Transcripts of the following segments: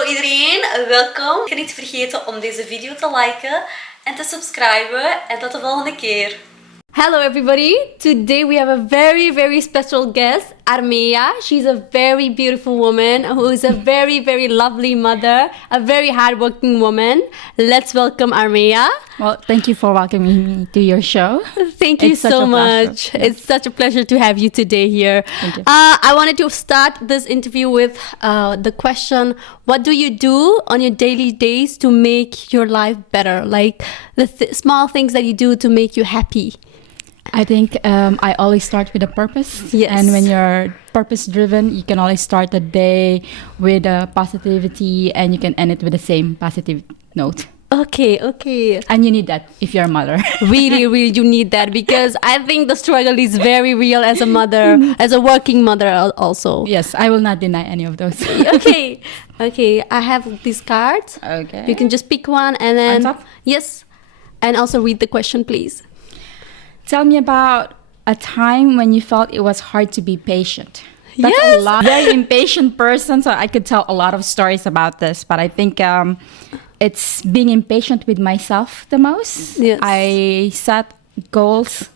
Hallo iedereen, welkom. Vergeet niet te vergeten om deze video te liken en te subscriben. En tot de volgende keer. Hello everybody, today we have a very special guest, Armieyah. She's a very beautiful woman who is a very lovely mother, a very hardworking woman. Let's welcome Armieyah. Well, thank you for welcoming me to your show. Thank you so much. Yes. It's such a pleasure to have you today here. Thank you. I wanted to start this interview with the question, what do you do on your daily days to make your life better? Like the small things that you do to make you happy. I think I always start with a purpose. Yes. And when you're purpose-driven, you can always start the day with positivity and you can end it with the same positive note. Okay. And you need that if you're a mother. Really, you need that because I think the struggle is very real as a mother, as a working mother also. Yes, I will not deny any of those. Okay. I have these cards. Okay. You can just pick one and then... On top? Yes. And also read the question, please. Tell me about a time when you felt it was hard to be patient. That's Yes. a lot. Very impatient person, so I could tell a lot of stories about this. But I think it's being impatient with myself the most. Yes. I set goals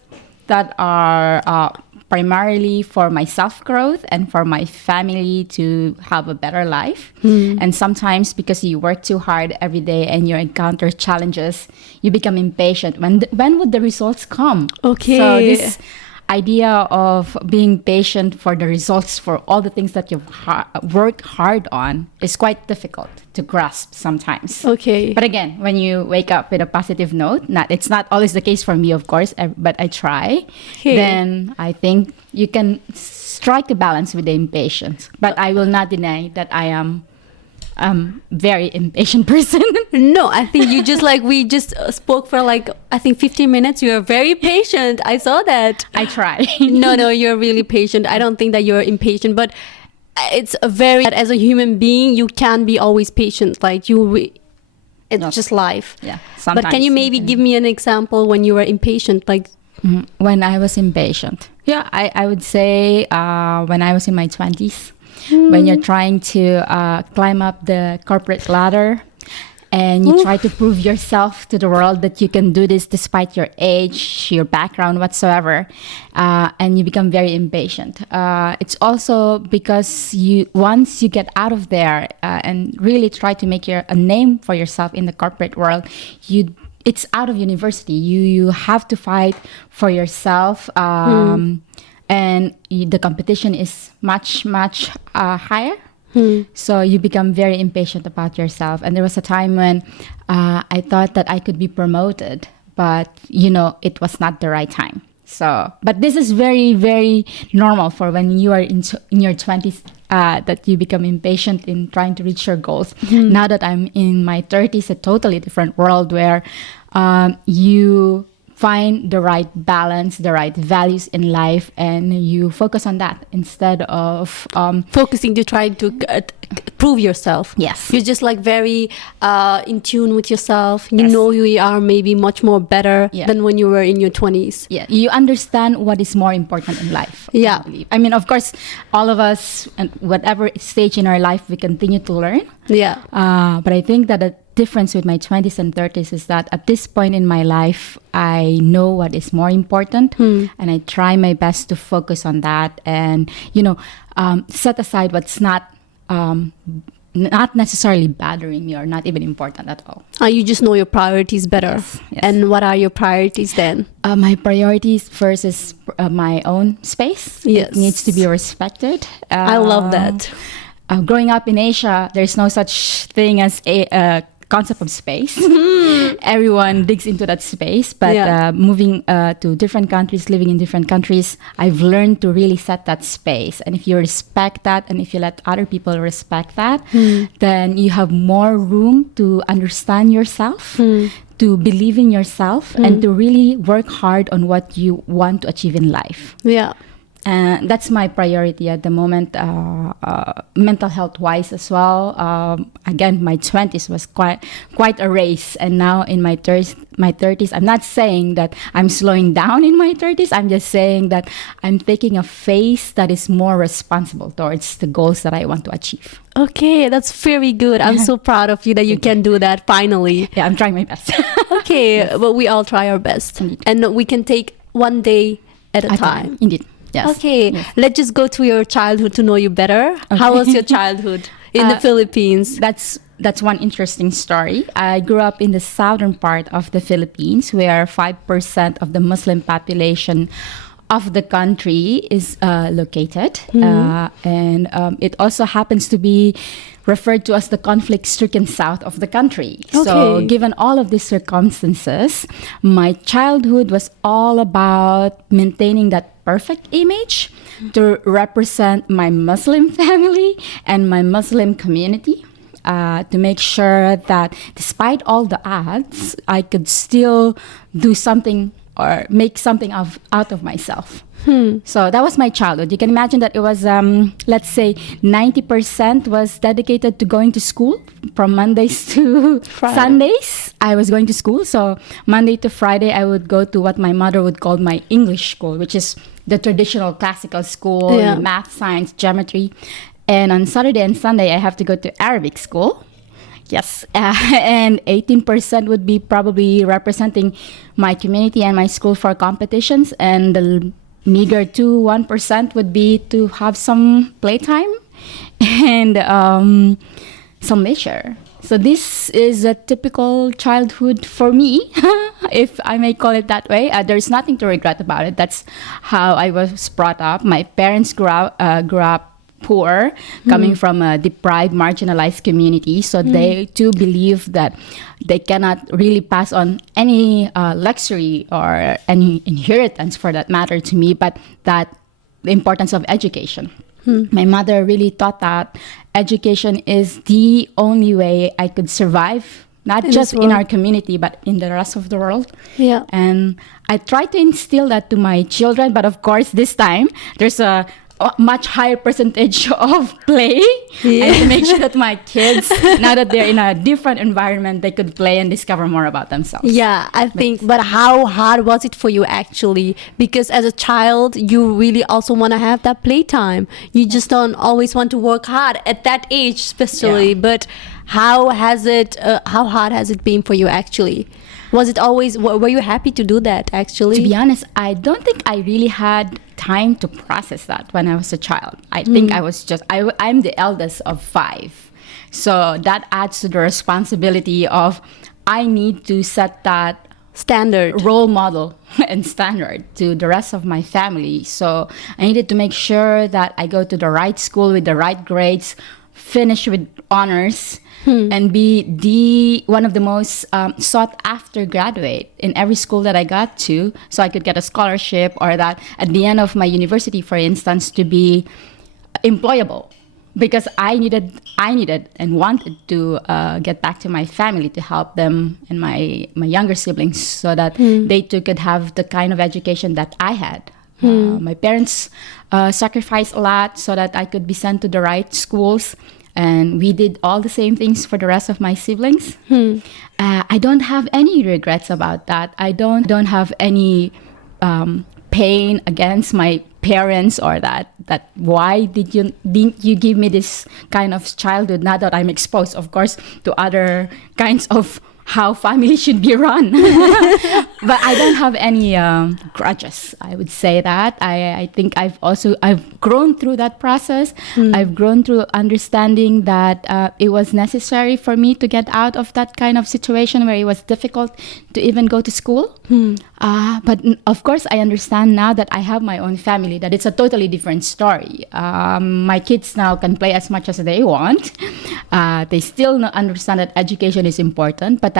that are primarily for my self-growth and for my family to have a better life. And sometimes because you work too hard every day and you encounter challenges, you become impatient. When would the results come? Okay. So this idea of being patient for the results for all the things that you've worked hard on is quite difficult to grasp sometimes. Okay. But again, when you wake up with a positive note, it's not always the case for me, of course, but I try, then I think you can strike a balance with the impatience. But I will not deny that I am very impatient person. No, I think you just we just spoke for I think 15 minutes. You are very patient. I saw that. I try. No, you're really patient. I don't think that you're impatient, but it's as a human being, you can be always patient. It's just life. Yeah. But can you maybe give me an example when you were impatient? When I was impatient. Yeah, I would say when I was in my 20s. When you're trying to climb up the corporate ladder and you try to prove yourself to the world that you can do this despite your age, your background, whatsoever, and you become very impatient. It's also because once you get out of there and really try to make a name for yourself in the corporate world, it's out of university. You have to fight for yourself. And the competition is much higher. So you become very impatient about yourself. And there was a time when I thought that I could be promoted, but it was not the right time. So, but this is very normal for when you are in your 20s, that you become impatient in trying to reach your goals. Now that I'm in my 30s, a totally different world where you find the right balance, the right values in life, and you focus on that instead of focusing to try to prove yourself. Yes. You're just very in tune with yourself. You know you are maybe much more better than when you were in your 20s. Yeah. You understand what is more important in life. Yeah. I mean, of course, all of us, at whatever stage in our life, we continue to learn. Yeah. But I think that the difference with my 20s and 30s is that at this point in my life, I know what is more important, and I try my best to focus on that and, set aside what's not necessarily bothering me or not even important at all. You just know your priorities better. Yes. And what are your priorities then? My priorities first is my own space. Yes. It needs to be respected. I love that. Growing up in Asia, there's no such thing as a concept of space. Everyone digs into that space, but moving to different countries, living in different countries, I've learned to really set that space. And if you respect that, and if you let other people respect that, then you have more room to understand yourself, to believe in yourself, and to really work hard on what you want to achieve in life. Yeah. And that's my priority at the moment, mental health wise as well. Again, my 20s was quite a race, and now in my 30s, I'm not saying that I'm slowing down in my 30s. I'm just saying that I'm taking a phase that is more responsible towards the goals that I want to achieve. Okay, that's very good. I'm so proud of you that you can do that finally. Yeah, I'm trying my best. Okay, yes. But we all try our best. Indeed. And we can take one day at a time. Indeed. Yes. Okay, yes. Let's just go to your childhood to know you better. Okay. How was your childhood in the Philippines? That's one interesting story. I grew up in the southern part of the Philippines, where 5% of the Muslim population of the country is located. And it also happens to be referred to as the conflict-stricken south of the country. Okay. So given all of these circumstances, my childhood was all about maintaining that perfect image to represent my Muslim family and my Muslim community. To make sure that despite all the odds, I could still do something or make something out of myself. So that was my childhood. You can imagine that it was, let's say, 90% was dedicated to going to school from Mondays to Sundays. I was going to school. So Monday to Friday, I would go to what my mother would call my English school, which is the traditional classical school, math, science, geometry. And on Saturday and Sunday, I have to go to Arabic school. Yes, and 18% would be probably representing my community and my school for competitions, and the meager 1% would be to have some playtime and some leisure. So this is a typical childhood for me, if I may call it that way. There's nothing to regret about it. That's how I was brought up. My parents grew up poor, coming from a deprived, marginalized community. So they too believe that they cannot really pass on any luxury or any inheritance, for that matter, to me, but that the importance of education. My mother really thought that education is the only way I could survive, not just in our community, but in the rest of the world. Yeah. And I try to instill that to my children, but of course, this time, there's a much higher percentage of play, and to make sure that my kids, now that they're in a different environment, they could play and discover more about themselves. Yeah, I think, but how hard was it for you actually? Because as a child, you really also want to have that playtime. You just don't always want to work hard at that age, especially. Yeah. But how hard has it been for you actually? Was it always, were you happy to do that actually? To be honest, I don't think I really had time to process that when I was a child. I think I was I'm the eldest of 5. So that adds to the responsibility of, I need to set that standard, role model and standard to the rest of my family. So I needed to make sure that I go to the right school with the right grades, finish with honors, and be one of the most sought after graduate in every school that I got to, so I could get a scholarship, or that at the end of my university, for instance, to be employable, because I needed and wanted to get back to my family to help them and my younger siblings, so that they too could have the kind of education that I had. My parents sacrificed a lot so that I could be sent to the right schools. And we did all the same things for the rest of my siblings. I don't have any regrets about that. I don't have any pain against my parents, or that why didn't you give me this kind of childhood, now that I'm exposed, of course, to other kinds of how family should be run. But I don't have any grudges, I would say that. I think I've grown through that process. I've grown through understanding that it was necessary for me to get out of that kind of situation where it was difficult to even go to school. But of course, I understand now that I have my own family, that it's a totally different story. My kids now can play as much as they want. They still understand that education is important, but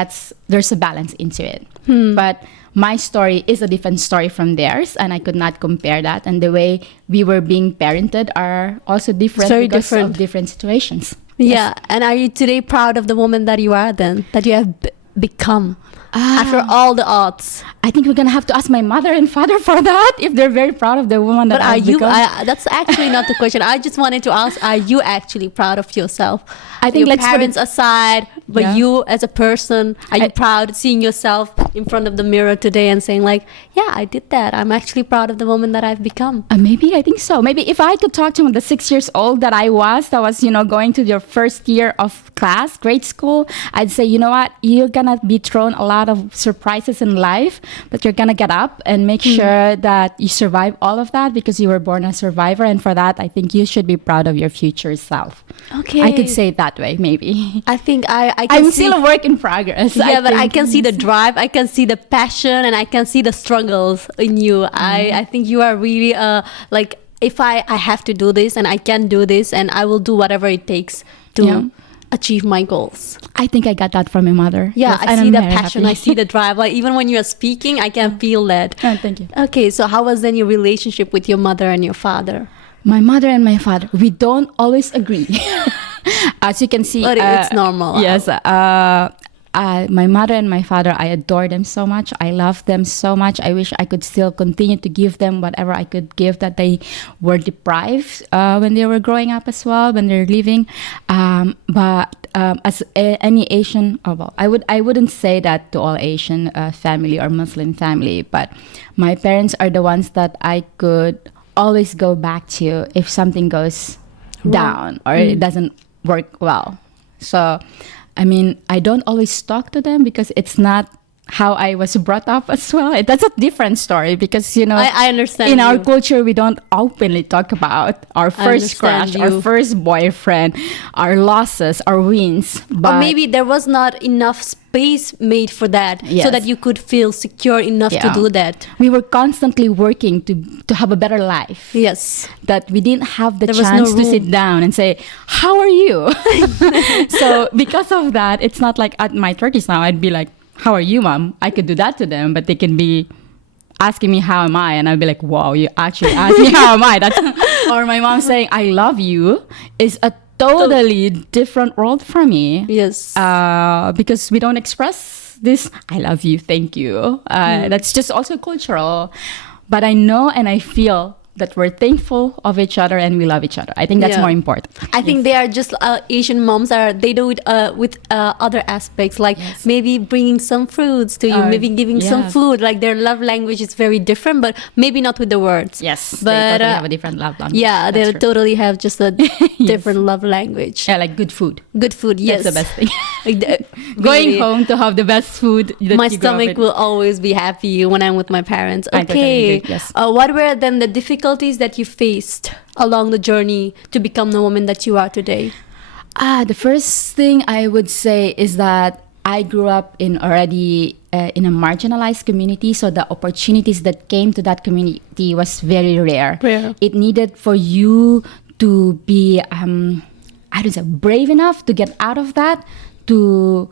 there's a balance into it. But my story is a different story from theirs, and I could not compare that. And the way we were being parented are also different because of different situations. Yeah. Yes. And are you today proud of the woman that you are then? That you have become after all the odds? I think we're gonna have to ask my mother and father for that if they're very proud of the woman that But are I've you? become. That's actually not the question. I just wanted to ask: are you actually proud of yourself? I think your let's put it- parents aside, but Yeah. you as a person, are you proud seeing yourself in front of the mirror today and saying like, "Yeah, I did that. I'm actually proud of the woman that I've become." Maybe I think so. Maybe if I could talk to the 6 years old that was going to your first year of class, grade school, I'd say, you know what, you're gonna be thrown a lot of surprises in life, but you're gonna get up and make sure that you survive all of that because you were born a survivor. And for that, I think you should be proud of your future self. Okay, I could say it that way, maybe. I think I can I'm see, still a work in progress. yeah, but I think. can see the drive, I can see the passion, and I can see the struggles in you. I think you are really like, if I have to do this and I can do this and I will do whatever it takes to achieve my goals. I think I got that from my mother. Yeah, Yes, I and see I'm the very passion, happy. I see the drive. Like even when you're speaking, I can feel that. Oh, thank you. Okay, so how was then your relationship with your mother and your father? My mother and my father, we don't always agree. As you can see, But it's normal. Yes, my mother and my father, I adore them so much. I love them so much. I wish I could still continue to give them whatever I could give that they were deprived when they were growing up as well, when they're living. But as any Asian, I wouldn't say that to all Asian family or Muslim family, but my parents are the ones that I could always go back to if something goes down or it doesn't work well. So, I mean, I don't always talk to them because it's not how I was brought up as well. That's a different story because, I understand in our you. culture, we don't openly talk about our first understand crush, our you. first boyfriend, our losses, our wins. But Or maybe there was not enough space made for that, so Yes. that you could feel secure enough to Yeah. do that. we were constantly working to have a better life. Yes. That we didn't have the There was no chance to room. sit down and say, how are you? So because of that, it's not like at my 30s now, I'd be like, how are you, mom? I could do that to them, but they can be asking me, how am I? And I'd be like, wow, you actually asked me, how am I? That's, or my mom saying, I love you is a totally different world for me. Yes. Because we don't express this, I love you, thank you. That's just also cultural. But I know and I feel that we're thankful of each other and we love each other. I think that's Yeah. more important. I think they are just Asian moms they do it with other aspects, like maybe bringing some fruits to you, maybe giving some yes. food. Like their love language is very different, but maybe not with the words. Yes, but they totally have a different love language. yeah, That's they true. totally have just a different love language. Yeah, like good food. Good food, yes, That's the best thing. Like Going really, home to have the best food. That my you grew up stomach with. will always be happy when I'm with my parents. I totally Okay, agree, yes. what were then the difficulties that you faced along the journey to become the woman that you are today? The first thing I would say is that I grew up in a marginalized community, so the opportunities that came to that community was very rare. Rare. It needed for you to be, brave enough to get out of that, to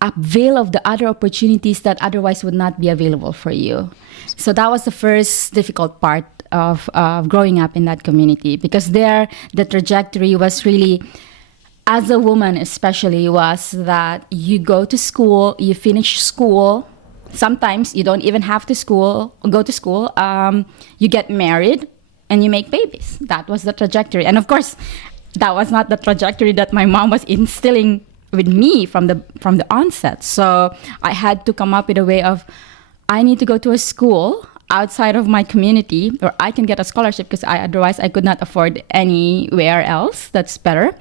avail of the other opportunities that otherwise would not be available for you. So that was the first difficult part of growing up in that community, because there the trajectory was really, as a woman especially, was that you go to school, you finish school, sometimes you don't even have to go to school, you get married and you make babies. That was the trajectory. And of course, that was not the trajectory that my mom was instilling with me from the onset. So I had to come up with a way of, I need to go to a school outside of my community, or I can get a scholarship because otherwise I could not afford anywhere else that's better.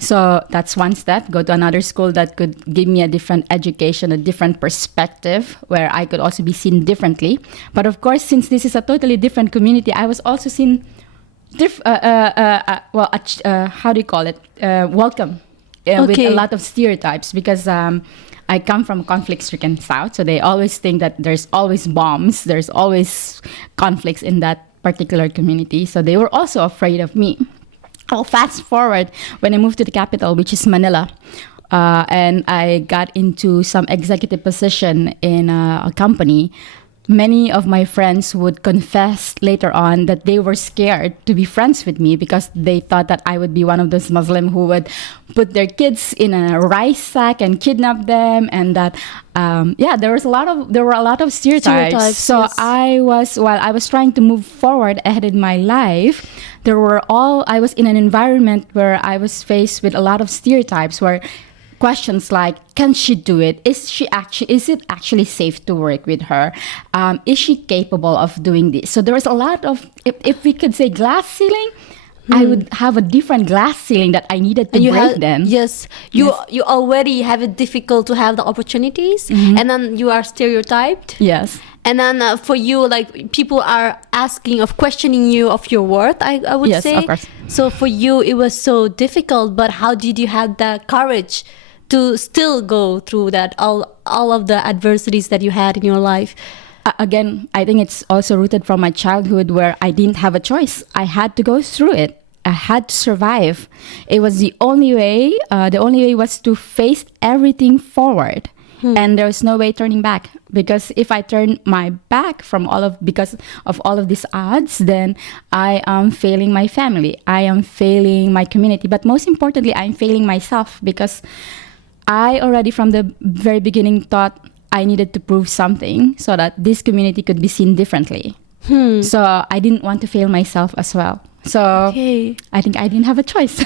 So that's one step. Go to another school that could give me a different education, a different perspective, where I could also be seen differently. But of course, since this is a totally different community, I was also seen welcome with a lot of stereotypes, because I come from a conflict-stricken South, so they always think that there's always bombs, there's always conflicts in that particular community. So they were also afraid of me. I'll fast forward when I moved to the capital, which is Manila, and I got into some executive position in a company. many of my friends would confess later on that they were scared to be friends with me because they thought that I would be one of those Muslim who would put their kids in a rice sack and kidnap them, and that there were a lot of stereotypes. So yes. while I was trying to move forward ahead in my life, I was in an environment where I was faced with a lot of stereotypes, where questions like, can she do it? Is it actually safe to work with her? Is she capable of doing this? So there was a lot of, if we could say, glass ceiling, I would have a different glass ceiling that I needed to break then. Yes. You already have it difficult to have the opportunities, and then you are stereotyped. Yes. And then for you, like, people are questioning you of your worth, I would say. Yes, of course. So for you, it was so difficult, but how did you have the courage to still go through that, all of the adversities that you had in your life? Again, I think it's also rooted from my childhood, where I didn't have a choice. I had to go through it. I had to survive. It was the only way. The only way was to face everything forward. And there was no way turning back, because if I turn my back because of all of these odds, then I am failing my family. I am failing my community. But most importantly, I'm failing myself, because I already from the very beginning thought I needed to prove something so that this community could be seen differently. So I didn't want to fail myself as well. So I think I didn't have a choice.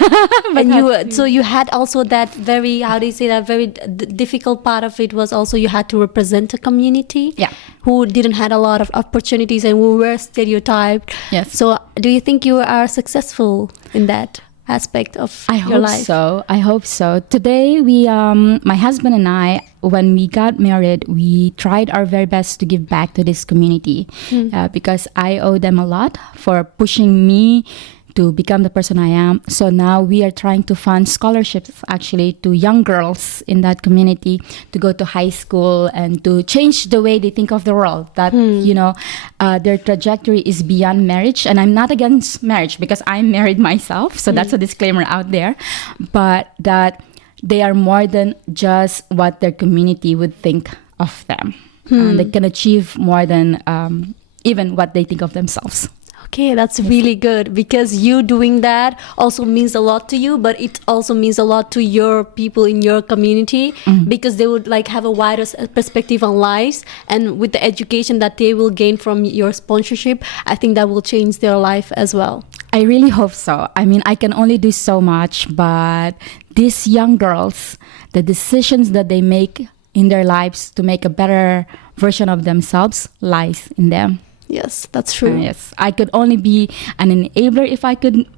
So you had also that very, how do you say that, very difficult part of it was also you had to represent a community who didn't had a lot of opportunities and who were stereotyped. Yes. So do you think you are successful in that aspect of your life? I hope so. Today, my husband and I, when we got married, we tried our very best to give back to this community, because I owe them a lot for pushing me to become the person I am. So now we are trying to fund scholarships actually to young girls in that community to go to high school and to change the way they think of the world. That, their trajectory is beyond marriage. And I'm not against marriage, because I'm married myself. So that's a disclaimer out there. But that they are more than just what their community would think of them. They can achieve more than even what they think of themselves. Okay, that's really good, because you doing that also means a lot to you, but it also means a lot to your people in your community, because they would like have a wider perspective on lives, and with the education that they will gain from your sponsorship, I think that will change their life as well. I really hope so. I mean, I can only do so much, but these young girls, the decisions that they make in their lives to make a better version of themselves lies in them. Yes, that's true. Yes, I could only be an enabler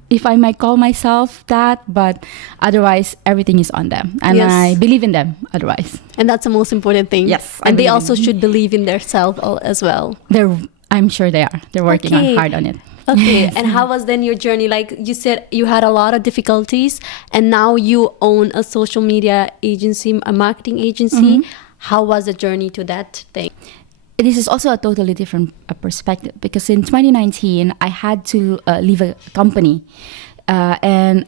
if I might call myself that, but otherwise everything is on them, and I believe in them otherwise. And that's the most important thing. Yes, and they also should believe in themselves as well. I'm sure they are. They're working hard on it. Okay, and how was then your journey? Like you said, you had a lot of difficulties, and now you own a social media agency, a marketing agency. How was the journey to that thing? This is also a totally different perspective, because in 2019, I had to leave a company. And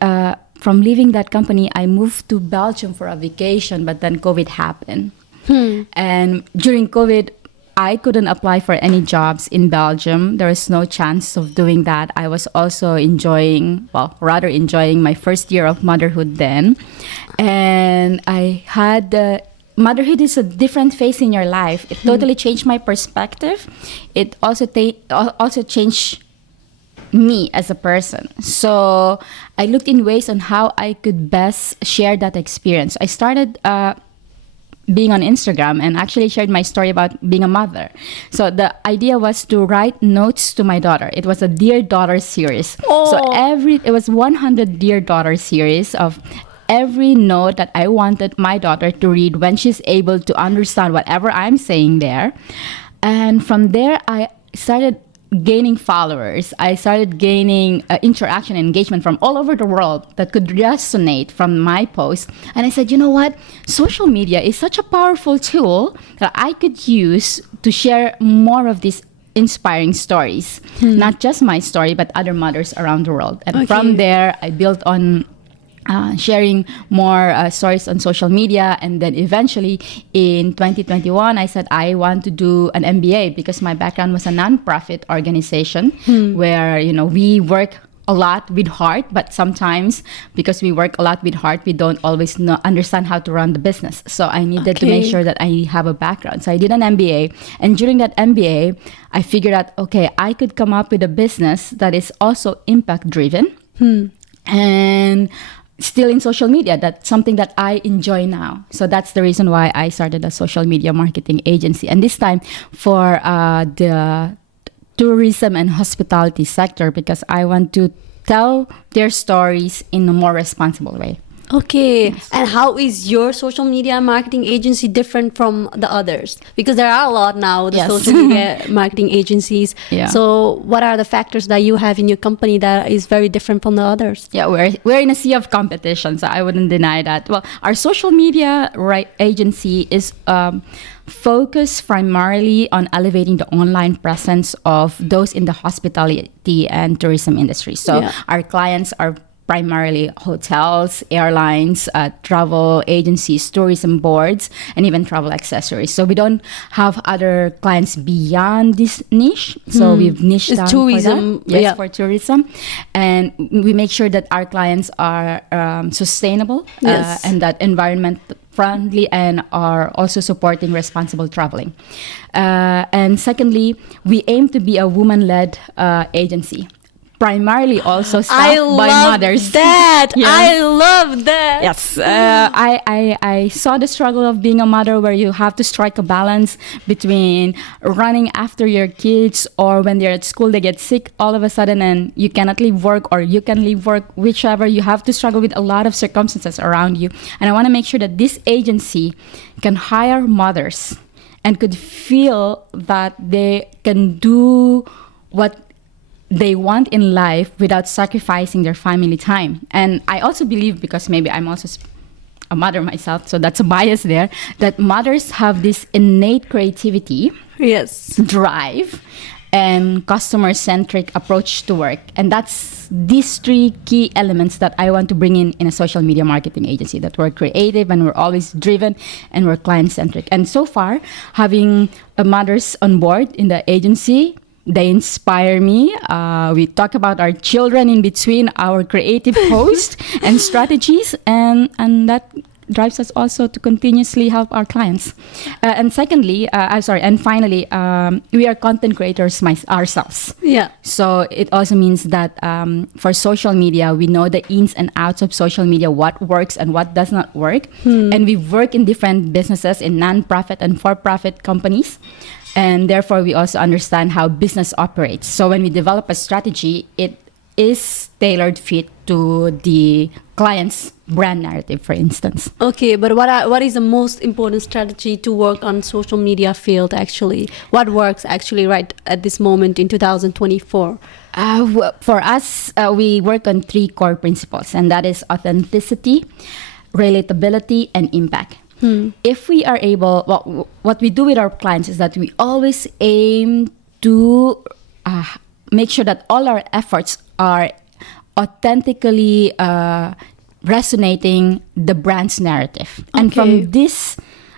from leaving that company, I moved to Belgium for a vacation, but then COVID happened. And during COVID, I couldn't apply for any jobs in Belgium. There was no chance of doing that. I was also enjoying my first year of motherhood then. And I had motherhood is a different phase in your life. It totally changed my perspective. It also changed me as a person. So I looked in ways on how I could best share that experience. I started being on Instagram and actually shared my story about being a mother. So the idea was to write notes to my daughter. It was a Dear Daughter series. So it was 100 Dear Daughter series of every note that I wanted my daughter to read when she's able to understand whatever I'm saying there. And from there, I started gaining followers. I started gaining interaction and engagement from all over the world that could resonate from my post. And I said, you know what? Social media is such a powerful tool that I could use to share more of these inspiring stories. Not just my story, but other mothers around the world. And from there, I built on sharing more stories on social media. And then eventually in 2021, I said I want to do an MBA because my background was a nonprofit organization where, we work a lot with heart, but sometimes because we work a lot with heart, we don't always understand how to run the business. So I needed to make sure that I have a background. So I did an MBA. And during that MBA, I figured out, okay, I could come up with a business that is also impact driven. And still in social media. That's something that I enjoy now. So that's the reason why I started a social media marketing agency. And this time for the tourism and hospitality sector, because I want to tell their stories in a more responsible way. Okay. Yes. And how is your social media marketing agency different from the others? Because there are a lot now, the social media marketing agencies. Yeah. So what are the factors that you have in your company that is very different from the others? Yeah, we're in a sea of competition, so I wouldn't deny that. Well, our social media agency is focused primarily on elevating the online presence of those in the hospitality and tourism industry. So our clients are primarily hotels, airlines, travel agencies, tourism boards, and even travel accessories. So we don't have other clients beyond this niche. So we've niched down tourism. For that. Yes, for tourism. And we make sure that our clients are sustainable and that environment friendly and are also supporting responsible traveling. And secondly, we aim to be a woman-led agency. Primarily also staffed by mothers. That. Yes. I love that. Yes. I saw the struggle of being a mother where you have to strike a balance between running after your kids, or when they're at school, they get sick all of a sudden and you cannot leave work, or you can leave work, whichever. You have to struggle with a lot of circumstances around you. And I want to make sure that this agency can hire mothers and could feel that they can do what they want in life without sacrificing their family time. And I also believe, because maybe I'm also a mother myself, so that's a bias there, that mothers have this innate creativity, drive, and customer-centric approach to work. And that's these three key elements that I want to bring in a social media marketing agency, that we're creative and we're always driven and we're client-centric. And so far, having mothers on board in the agency, they inspire me. We talk about our children in between our creative posts and strategies, and that drives us also to continuously help our clients. And finally, we are content creators ourselves. Yeah. So it also means that for social media, we know the ins and outs of social media, what works and what does not work. And we work in different businesses, in non-profit and for-profit companies. And therefore, we also understand how business operates. So when we develop a strategy, it is tailored fit to the client's brand narrative, for instance. Okay, but what is the most important strategy to work on social media field, actually? What works actually right at this moment in 2024? For us, we work on three core principles, and that is authenticity, relatability, and impact. If we are able, what we do with our clients is that we always aim to make sure that all our efforts are authentically resonating the brand's narrative. Okay. And from this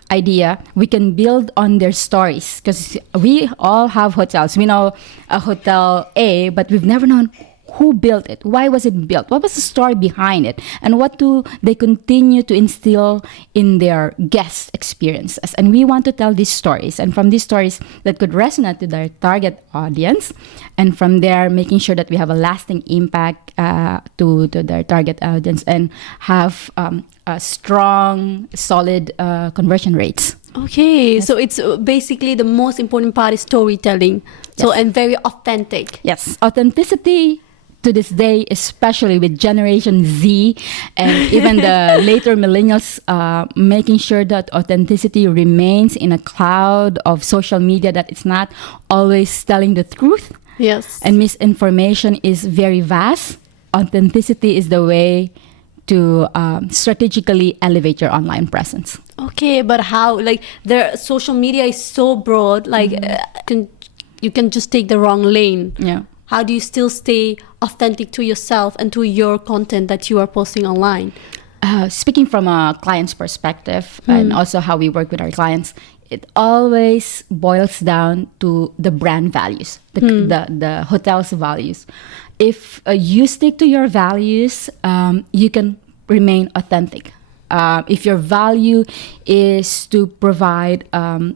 idea, we can build on their stories, because we all have hotels. We know a hotel A, but we've never known who built it, why was it built, what was the story behind it, and what do they continue to instill in their guest experiences. And we want to tell these stories, and from these stories that could resonate to their target audience, and from there making sure that we have a lasting impact to their target audience, and have a strong, solid conversion rates. Okay, so it's basically the most important part is storytelling. So, and very authentic. Yes, authenticity to this day, especially with Generation Z and even the later millennials, making sure that authenticity remains in a cloud of social media, that it's not always telling the truth. Yes. And misinformation is very vast. Authenticity is the way to strategically elevate your online presence. Okay, but how? Like, their social media is so broad. Like, you can just take the wrong lane. Yeah. How do you still stay authentic to yourself and to your content that you are posting online? Speaking from a client's perspective and also how we work with our clients, it always boils down to the brand values, the hotel's values. If you stick to your values, you can remain authentic. If your value is to provide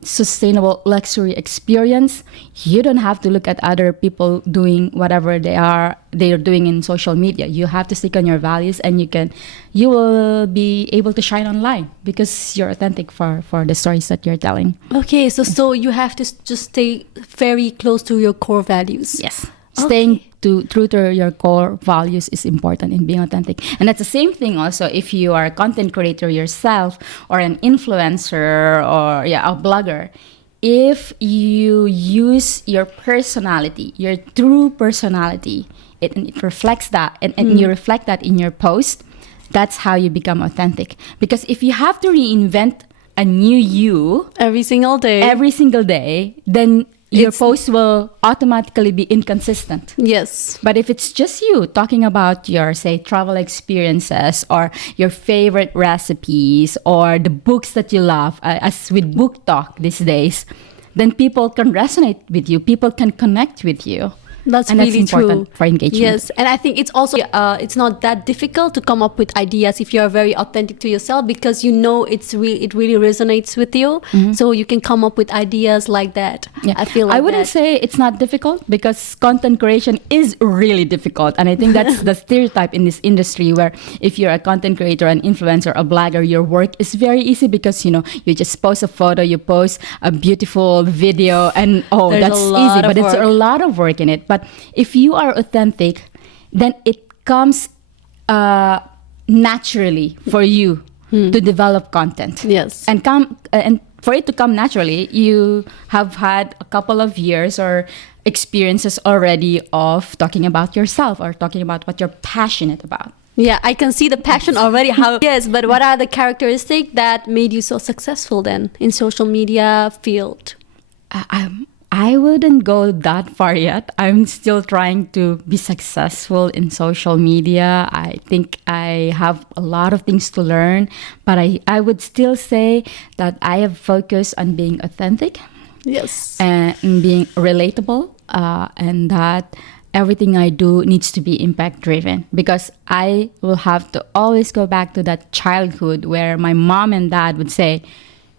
sustainable luxury experience, you don't have to look at other people doing whatever they are doing in social media. You have to stick on your values, and you will be able to shine online because you're authentic for the stories that you're telling. Okay, so you have to just stay very close to your core values. Yes. Staying true to your core values is important in being authentic. And that's the same thing also if you are a content creator yourself or an influencer or a blogger. If you use your personality, your true personality, it reflects that and you reflect that in your post, that's how you become authentic. Because if you have to reinvent a new you every single day, then your post will automatically be inconsistent. Yes. But if it's just you talking about your, say, travel experiences or your favorite recipes or the books that you love, as with book talk these days, then people can resonate with you. People can connect with you. That's and really that's important true for engagement. Yes, and I think it's also it's not that difficult to come up with ideas if you are very authentic to yourself, because you know it really resonates with you. So you can come up with ideas like that. I feel like I wouldn't say it's not difficult, because content creation is really difficult, and I think that's the stereotype in this industry, where if you're a content creator, an influencer, a blogger, your work is very easy because you just post a photo, you post a beautiful video, and There's that's easy, but it's a lot of work in it. But if you are authentic, then it comes naturally for you to develop content. Yes. And for it to come naturally, you have had a couple of years or experiences already of talking about yourself or talking about what you're passionate about. Yeah, I can see the passion already. Yes, but what are the characteristics that made you so successful then in social media field? I wouldn't go that far yet. I'm still trying to be successful in social media. I think I have a lot of things to learn, but I would still say that I have focused on being authentic. Yes. And being relatable, and that everything I do needs to be impact driven, because I will have to always go back to that childhood where my mom and dad would say,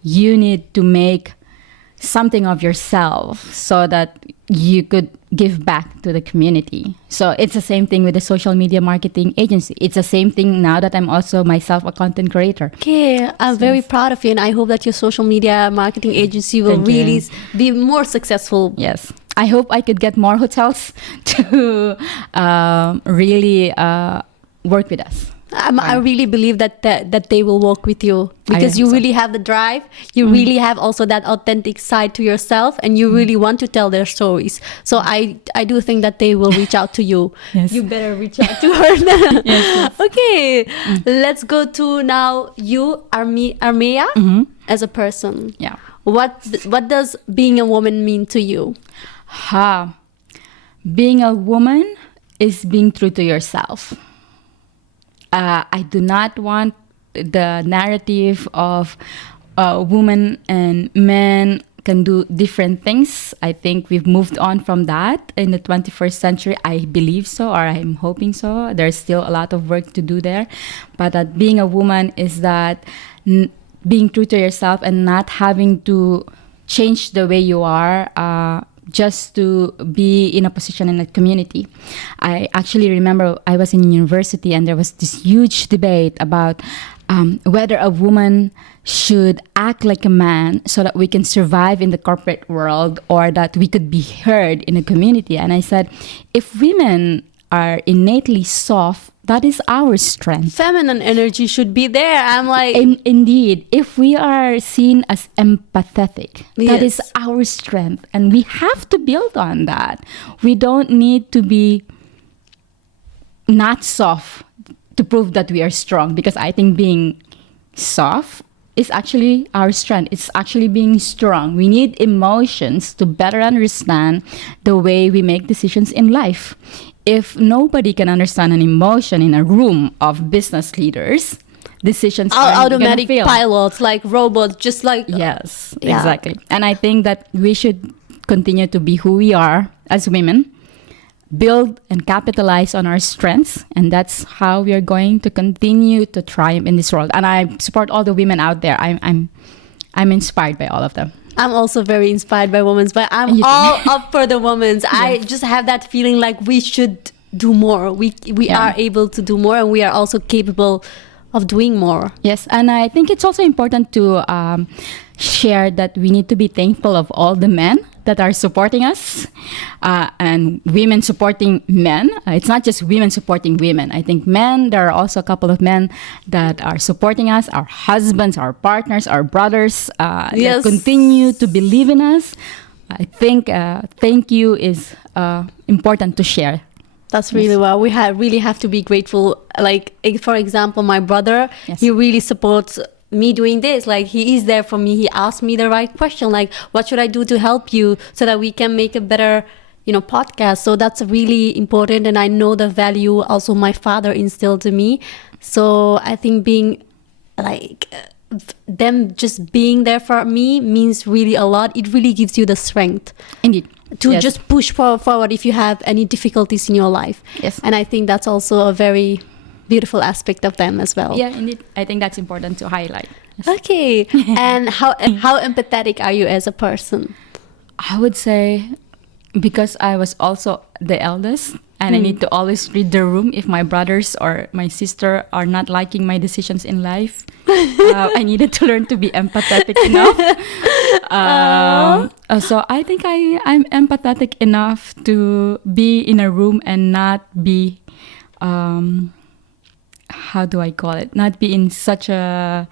you need to make something of yourself so that you could give back to the community. So it's the same thing with the social media marketing agency. It's the same thing now that I'm also myself a content creator. Okay, I'm very proud of you, and I hope that your social media marketing agency will really be more successful. Yes. I hope I could get more hotels to really work with us. I really believe that they will work with you, because you really have the drive. You really have also that authentic side to yourself, and you really want to tell their stories. So I do think that they will reach out to you. Yes. You better reach out to her. Yes. Okay, let's go to now you, Armieyah, as a person. Yeah. What does being a woman mean to you? Being a woman is being true to yourself. I do not want the narrative of women and men can do different things. I think we've moved on from that in the 21st century. I believe so, or I'm hoping so. There's still a lot of work to do there. But that being a woman is that being true to yourself and not having to change the way you are just to be in a position in a community. I actually remember I was in university and there was this huge debate about whether a woman should act like a man so that we can survive in the corporate world, or that we could be heard in a community. And I said, if women are innately soft, that is our strength. Feminine energy should be there. I'm like... Indeed. If we are seen as empathetic, that is our strength. And we have to build on that. We don't need to be not soft to prove that we are strong. Because I think being soft is actually our strength. It's actually being strong. We need emotions to better understand the way we make decisions in life. if nobody can understand an emotion in a room of business leaders, decisions are automatic fail. pilots, like robots, just like Yes, exactly. And I think that we should continue to be who we are as women, build and capitalize on our strengths, and that's how we are going to continue to triumph in this world. And I support all the women out there. I'm inspired by all of them. I'm also very inspired by women, but I'm all up for the women's. Yes. I just have that feeling like we should do more. We are able to do more, and we are also capable of doing more. Yes, and I think it's also important to share that we need to be thankful of all the men that are supporting us, and women supporting men. It's not just women supporting women. I think men, there are also a couple of men that are supporting us, our husbands, our partners, our brothers, that continue to believe in us. I think thank you is important to share. That's really well. We really have to be grateful. Like, for example, my brother, he really supports me doing this. Like, he is there for me. He asked me the right question, like, what should I do to help you so that we can make a better, podcast? So that's really important. And I know the value also my father instilled in me. So I think being like them just being there for me means really a lot. It really gives you the strength. Indeed. To just push forward if you have any difficulties in your life. Yes. And I think that's also a very beautiful aspect of them as well. Yeah, indeed. I think that's important to highlight. Yes. Okay. And how empathetic are you as a person? I would say because I was also the eldest, and I need to always read the room if my brothers or my sister are not liking my decisions in life. I needed to learn to be empathetic enough. So I think I'm empathetic enough to be in a room and not be, how do I call it? Not be in such a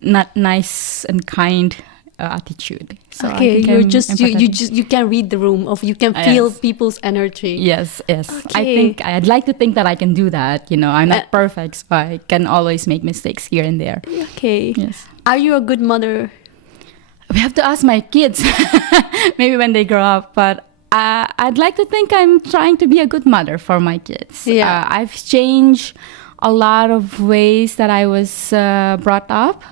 not nice and kind attitude. So okay, you can read the room, you can feel people's energy. Yes. Okay. I'd like to think that I can do that. I'm not perfect, so I can always make mistakes here and there. Okay. Yes. Are you a good mother? We have to ask my kids, maybe when they grow up. But I'd like to think I'm trying to be a good mother for my kids. Yeah. I've changed a lot of ways that I was brought up.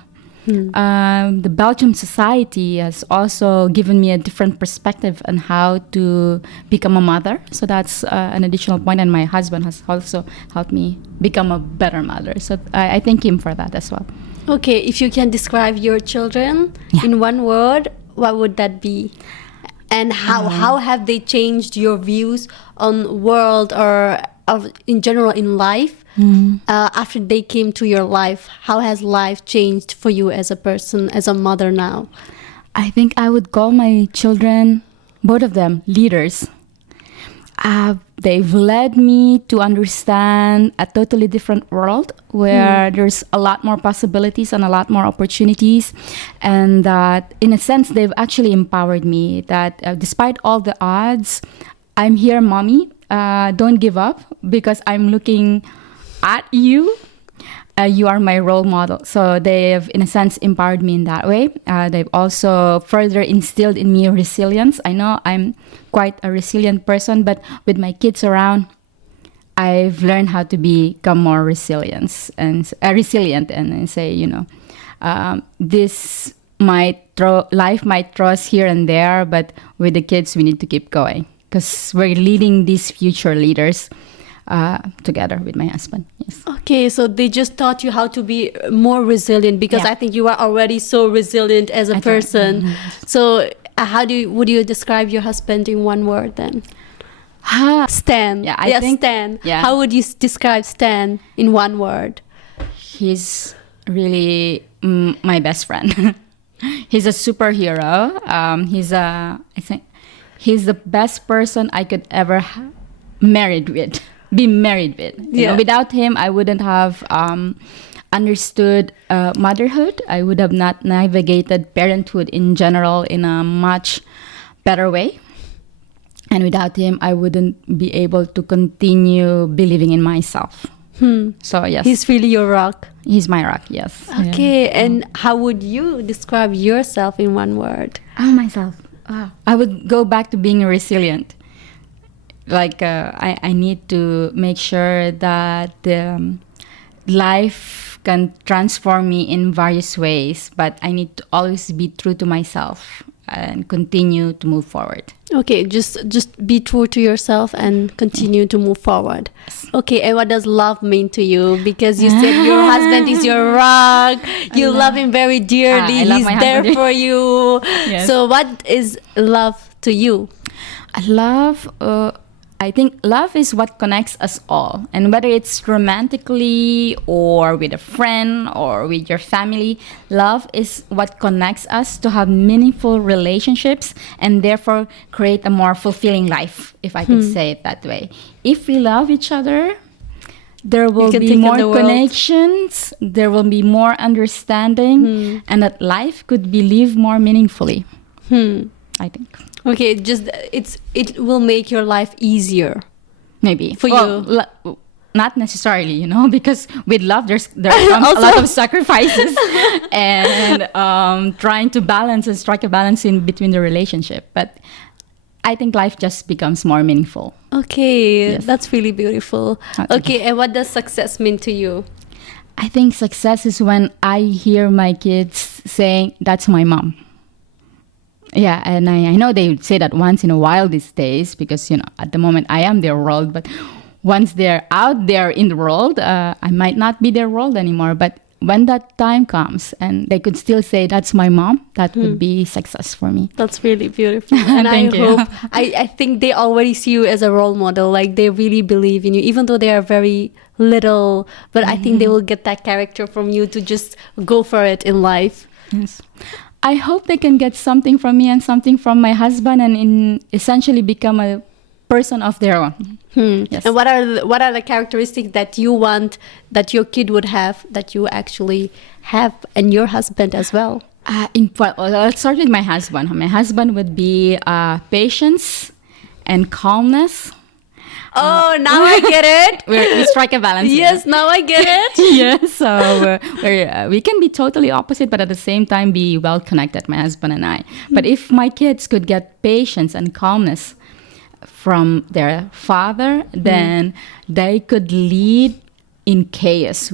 The Belgium society has also given me a different perspective on how to become a mother. So that's an additional point. And my husband has also helped me become a better mother. So I thank him for that as well. Okay, if you can describe your children in one word, what would that be? And how have they changed your views on world or in general in life? After they came to your life, how has life changed for you as a person, as a mother now? I think I would call my children, both of them, leaders. They've led me to understand a totally different world where there's a lot more possibilities and a lot more opportunities. And that, in a sense, they've actually empowered me that despite all the odds, I'm here, mommy. Don't give up because I'm looking at you. You are my role model. So they've, in a sense, empowered me in that way. They've also further instilled in me resilience. I know I'm quite a resilient person, but with my kids around, I've learned how to become more resilient and say, this life might throw us here and there, but with the kids, we need to keep going because we're leading these future leaders. Together with my husband. Yes. Okay, so they just taught you how to be more resilient because I think you are already so resilient as a person. So would you describe your husband in one word then? Stan. Yeah, I think Stan. Yeah. How would you describe Stan in one word? He's really my best friend. He's a superhero. I think he's the best person I could ever be married with. You know, without him, I wouldn't have understood motherhood. I would have not navigated parenthood in general in a much better way. And without him, I wouldn't be able to continue believing in myself. So, yes. He's really your rock. He's my rock, yes. Okay, and how would you describe yourself in one word? Myself. I would go back to being resilient. like I need to make sure that life can transform me in various ways, but I need to always be true to myself and continue to move forward. Okay, just be true to yourself and continue to move forward. Okay, and what does love mean to you? Because you said your husband is your rock. You love him very dearly. He's there for you. Yes. So what is love to you? I think love is what connects us all. And whether it's romantically or with a friend or with your family, love is what connects us to have meaningful relationships and therefore create a more fulfilling life, if I could say it that way. If we love each other, there will be more connections, there will be more understanding, and that life could be lived more meaningfully, I think. Okay, it will make your life easier. Maybe. For you. Not necessarily, because with love there comes a lot of sacrifices and trying to balance and strike a balance in between the relationship. But I think life just becomes more meaningful. Okay, yes. That's really beautiful. Okay, and what does success mean to you? I think success is when I hear my kids saying, "That's my mom." Yeah, and I know they say that once in a while these days because, at the moment I am their world. But once they're out there in the world, I might not be their world anymore. But when that time comes and they could still say, "That's my mom," that would be success for me. That's really beautiful. And I think they already see you as a role model. Like they really believe in you, even though they are very little. But I think they will get that character from you to just go for it in life. Yes. I hope they can get something from me and something from my husband and essentially become a person of their own. Yes. And what are the characteristics that you want that your kid would have that you actually have and your husband as well? I'll start with my husband. My husband would be patience and calmness. Oh, now I get it. We strike a balance. Yes, now I get it. Yes, so we can be totally opposite, but at the same time be well connected, my husband and I. But if my kids could get patience and calmness from their father, then they could lead in chaos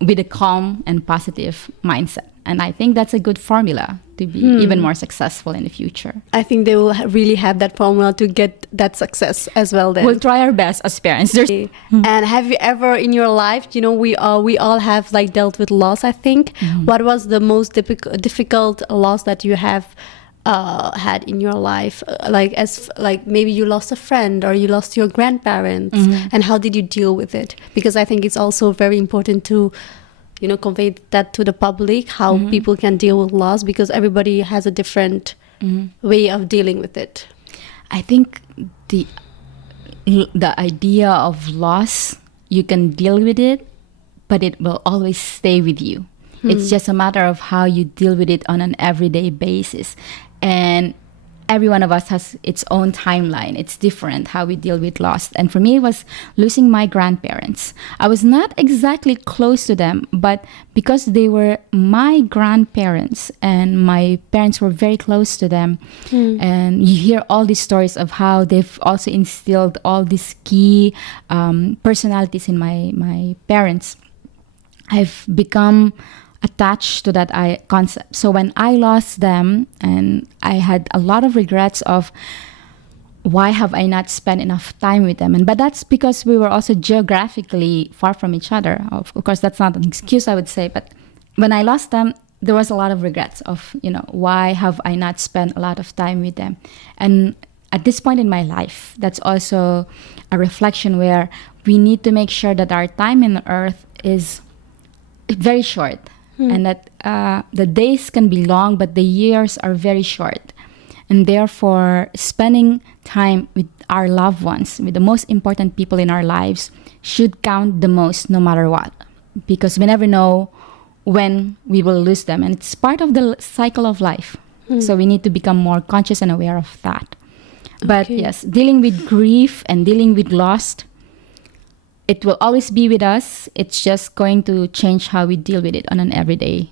with a calm and positive mindset. And I think that's a good formula to be even more successful in the future. I think they will really have that formula to get that success as well then. We'll try our best as parents. And have you ever in your life, we all have like dealt with loss, I think. What was the most difficult loss that you have had in your life? Like maybe you lost a friend or you lost your grandparents, and how did you deal with it? Because I think it's also very important to convey that to the public, how people can deal with loss, because everybody has a different way of dealing with it. I think the idea of loss, you can deal with it, but it will always stay with you. It's just a matter of how you deal with it on an everyday basis. And every one of us has its own timeline. It's different how we deal with loss. And for me, it was losing my grandparents. I was not exactly close to them, but because they were my grandparents and my parents were very close to them, and you hear all these stories of how they've also instilled all these key personalities in my parents, I've become attached to that concept. So when I lost them, and I had a lot of regrets of why have I not spent enough time with them? But that's because we were also geographically far from each other. Of course, that's not an excuse, I would say. But when I lost them, there was a lot of regrets of, why have I not spent a lot of time with them? And at this point in my life, that's also a reflection where we need to make sure that our time in the earth is very short. And that the days can be long, but the years are very short. And therefore, spending time with our loved ones, with the most important people in our lives, should count the most no matter what. Because we never know when we will lose them. And it's part of the cycle of life. So we need to become more conscious and aware of that. But yes, dealing with grief and dealing with loss, it will always be with us. It's just going to change how we deal with it on an everyday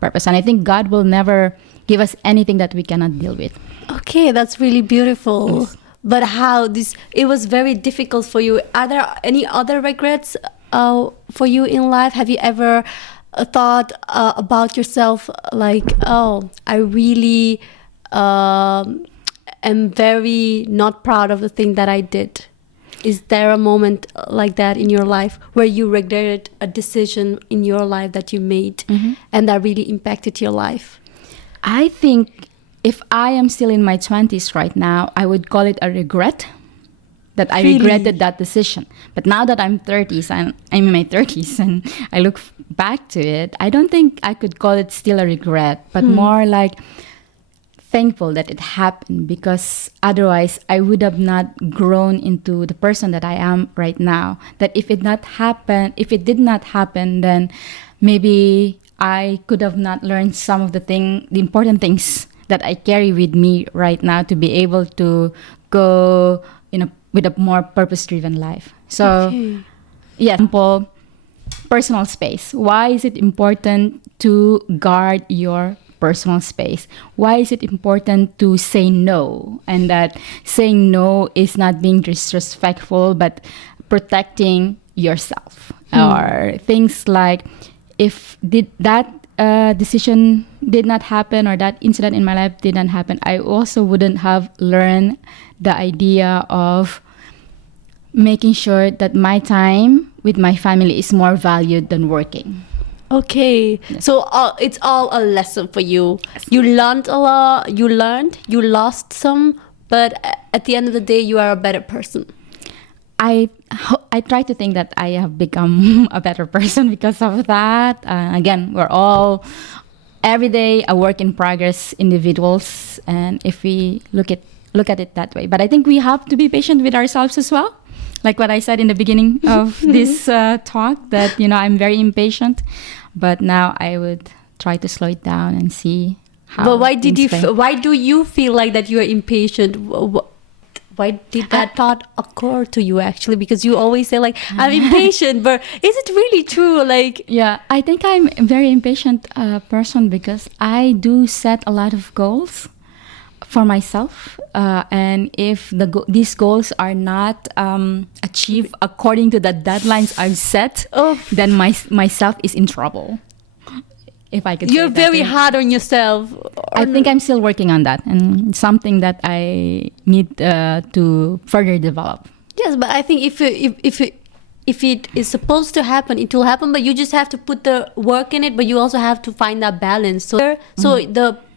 purpose. And I think God will never give us anything that we cannot deal with. Okay, that's really beautiful. Yes. but how this, it was very difficult for you. Are there any other regrets for you in life? Have you ever thought about yourself like, oh, I really am very not proud of the thing that I did? Is there a moment like that in your life where you regretted a decision in your life that you made and that really impacted your life? I think if I am still in my 20s right now, I would call it a regret that I regretted that decision. But now that I'm 30s and I'm in my 30s and I look back to it, I don't think I could call it still a regret, but more like thankful that it happened, because otherwise I would have not grown into the person that I am right now. That if it did not happen, then maybe I could have not learned some of the important things that I carry with me right now to be able to go with a more purpose-driven life. So, yeah, example, personal space. Why is it important to guard your personal space? Why is it important to say no? And that saying no is not being disrespectful, but protecting yourself. Or things like, if that decision did not happen, or that incident in my life did not happen, I also wouldn't have learned the idea of making sure that my time with my family is more valued than working. Okay, so it's all a lesson for you. You learned a lot, you lost some, but at the end of the day, you are a better person. I try to think that I have become a better person because of that. Again, we're all every day a work in progress individuals, and if we look at it that way. But I think we have to be patient with ourselves as well. Like what I said in the beginning of this talk, that I'm very impatient, but now I would try to slow it down and see how. But why do you feel like that you are impatient? Why did that thought occur to you, actually? Because you always say like, I'm impatient, but is it really true? Like, yeah, I think I'm a very impatient person because I do set a lot of goals for myself, and if these goals are not achieved according to the deadlines I've set, then myself is in trouble. If I could, you're very hard on yourself. I think I'm still working on that, and something that I need to further develop. Yes, but I think if it is supposed to happen, it will happen. But you just have to put the work in it. But you also have to find that balance.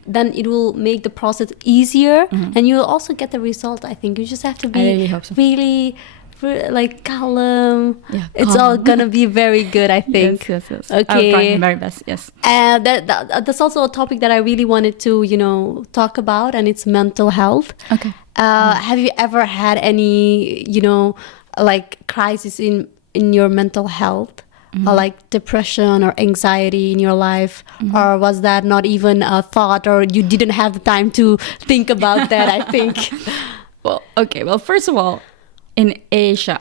Then it will make the process easier, and you'll also get the result. I think you just have to be really hope so. really like calm. Yeah, it's all gonna be very good, I think. Yes. Okay. I'll try my very best. Yes. And that's also a topic that I really wanted to talk about, and it's mental health. Okay. Have you ever had any like crisis in your mental health? Or like depression or anxiety in your life, or was that not even a thought, or you didn't have the time to think about that? I think. Well, first of all, in Asia,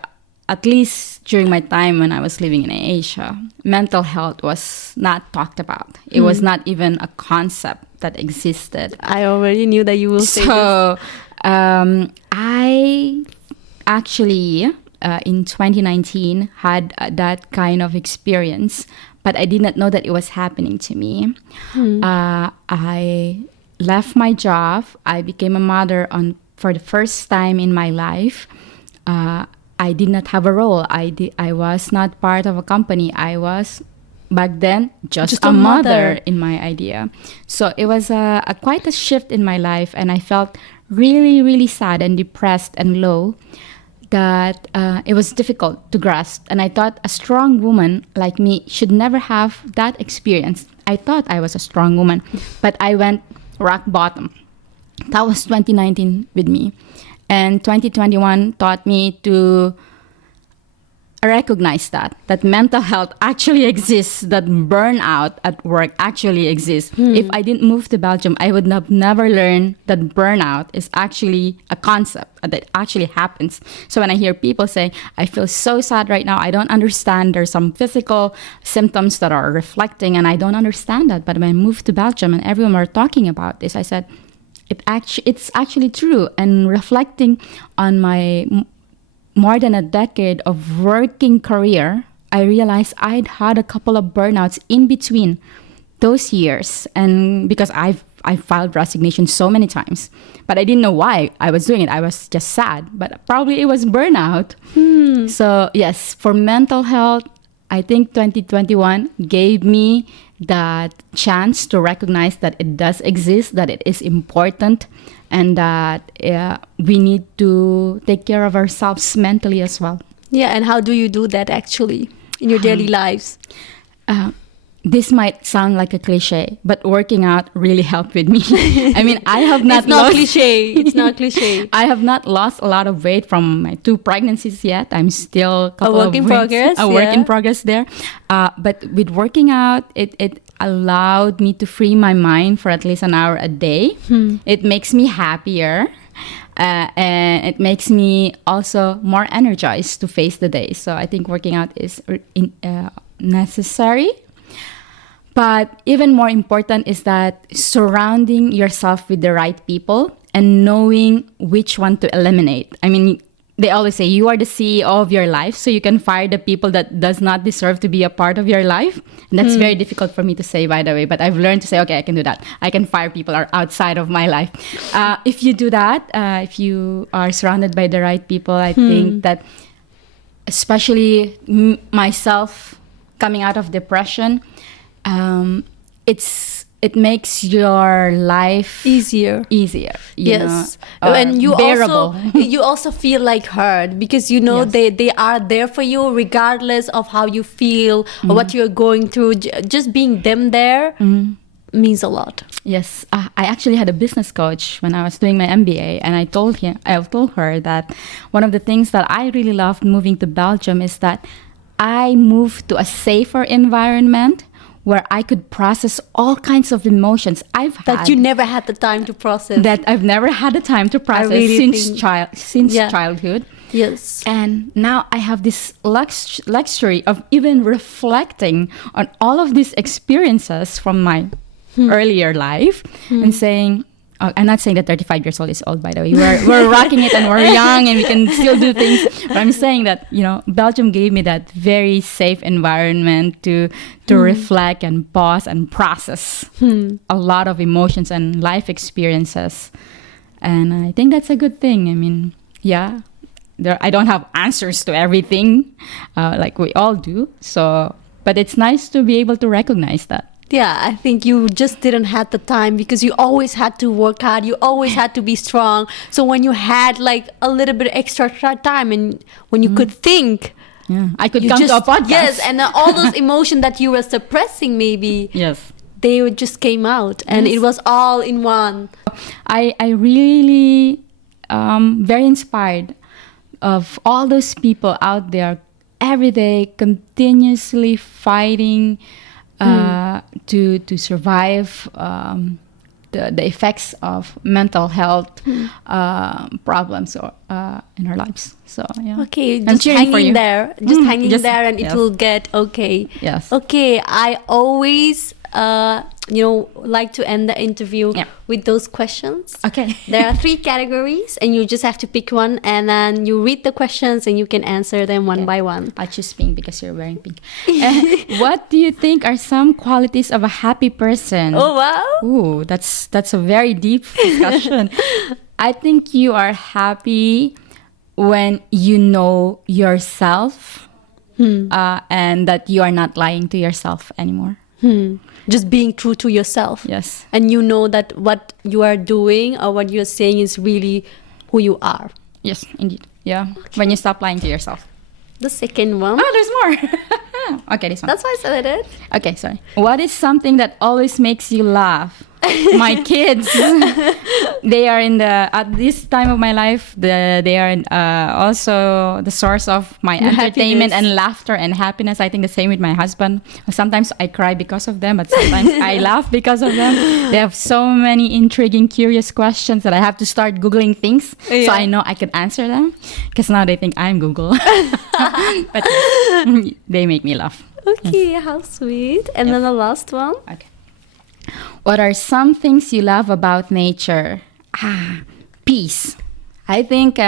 at least during my time when I was living in Asia, mental health was not talked about. It was not even a concept that existed. I already knew that you will say this. So I actually in 2019 had that kind of experience, but I did not know that it was happening to me. I left my job. I became a mother for the first time in my life. I did not have a role. I was not part of a company. I was back then just a mother in my idea. So it was quite a shift in my life, and I felt really, really sad and depressed and low, that it was difficult to grasp. And I thought a strong woman like me should never have that experience. I thought I was a strong woman, but I went rock bottom. That was 2019 with me. And 2021 taught me to recognize that mental health actually exists, that burnout at work actually exists. If I didn't move to Belgium, I would have never learned that burnout is actually a concept that actually happens. So when I hear people say, I feel so sad right now, I don't understand, there's some physical symptoms that are reflecting, and I don't understand that. But when I moved to Belgium and everyone were talking about this, I said, it's actually true. And reflecting on my more than a decade of working career, I realized I'd had a couple of burnouts in between those years, and because I filed resignation so many times, but I didn't know why I was doing it. I was just sad, but probably it was burnout. So yes, for mental health, I think 2021 gave me that chance to recognize that it does exist, that it is important, and that we need to take care of ourselves mentally as well. Yeah, and how do you do that actually in your daily lives? This might sound like a cliche, but working out really helped with me. I mean, I have not It's not cliche. It's not cliche. I have not lost a lot of weight from my 2 pregnancies yet. I'm still A work in progress. A work in progress there. But with working out, it allowed me to free my mind for at least an hour a day. It makes me happier. And it makes me also more energized to face the day. So I think working out is necessary. But even more important is that surrounding yourself with the right people and knowing which one to eliminate. I mean, they always say you are the CEO of your life, so you can fire the people that does not deserve to be a part of your life. And that's very difficult for me to say, by the way, but I've learned to say, okay, I can do that. I can fire people are outside of my life. If you do that, if you are surrounded by the right people, I think that especially myself coming out of depression, it makes your life easier. You know, and you bearable. you also feel like heard, because you know they are there for you regardless of how you feel or what you're going through. Just being them there means a lot. Yes, I actually had a business coach when I was doing my MBA, and I told her that one of the things that I really loved moving to Belgium is that I moved to a safer environment where I could process all kinds of emotions that you never had the time to process. That I've never had the time to process since childhood. Yes. And now I have this luxury of even reflecting on all of these experiences from my earlier life and saying, I'm not saying that 35 years old is old, by the way. We're rocking it and we're young and we can still do things. But I'm saying that, you know, Belgium gave me that very safe environment to reflect and pause and process a lot of emotions and life experiences. And I think that's a good thing. I mean, yeah, I don't have answers to everything like we all do. But it's nice to be able to recognize that. Yeah, I think you just didn't have the time because you always had to work hard. You always had to be strong. So when you had like a little bit extra time and when you could think, I could come to a podcast. Yes, and all those emotions that you were suppressing maybe, they just came out and it was all in one. I really very inspired of all those people out there every day continuously fighting to survive the effects of mental health problems in our lives. So yeah. Okay, just hanging there, and it will get okay. Yes. Okay, I always like to end the interview with those questions. Okay. There are 3 categories and you just have to pick one and then you read the questions and you can answer them one by one. I'll choose pink because you're wearing pink. What do you think are some qualities of a happy person? Oh, wow. Ooh, that's a very deep discussion. I think you are happy when you know yourself and that you are not lying to yourself anymore. Just being true to yourself. Yes. And you know that what you are doing or what you're saying is really who you are. Yes, indeed. Yeah. Okay. When you stop lying to yourself. The second one. Oh, there's more. Okay, this one. That's why I said it. Okay, sorry. What is something that always makes you laugh? My kids. They are at this time of my life, they are also the source of my entertainment and laughter and happiness. I think the same with my husband. Sometimes I cry because of them, but sometimes I laugh because of them. They have so many intriguing, curious questions that I have to start Googling things so I know I can answer them. Because now they think I'm Google. But they make me laugh. Okay, how sweet. And then the last one. Okay. What are some things you love about nature? Peace. I think,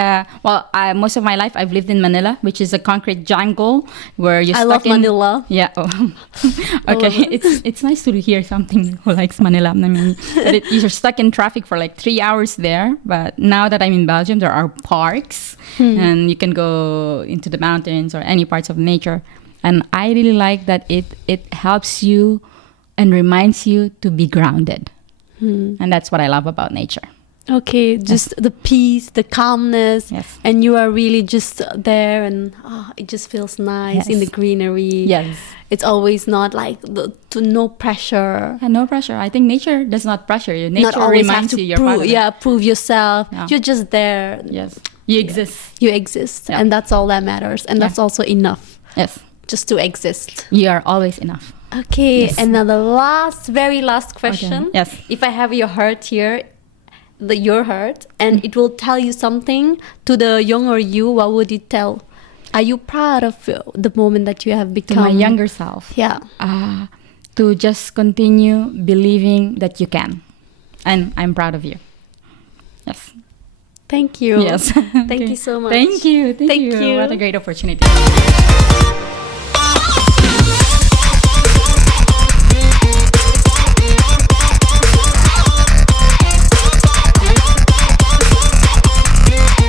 most of my life I've lived in Manila, which is a concrete jungle where you're I love Manila. Yeah. Oh. Okay. It's nice to hear something who likes Manila. I mean, you're stuck in traffic for like 3 hours there. But now that I'm in Belgium, there are parks and you can go into the mountains or any parts of nature. And I really like that it helps you and reminds you to be grounded. And that's what I love about nature. Okay, just the peace, the calmness, Yes. and you are really just there, and it just feels nice in the Yes. greenery. Yes. It's always not like no pressure. And no pressure. I think nature does not pressure you. Nature Not always have reminds to you you're part of it. prove yourself. Yeah. You're just there. Yes. You exist. You exist, Yeah. and that's all that matters, and that's also enough. Yes. Just to exist. You are always enough. Okay, Yes. and now the very last question. Okay. Yes. If I have your heart here, your heart, and it will tell you something to the younger you, what would it tell? Are you proud of the moment that you have To become? my younger self. Yeah. To just continue believing that you can. And I'm proud of you. Yes. Thank you. Yes. Thank you so much. Thank you. Thank you. What a great opportunity.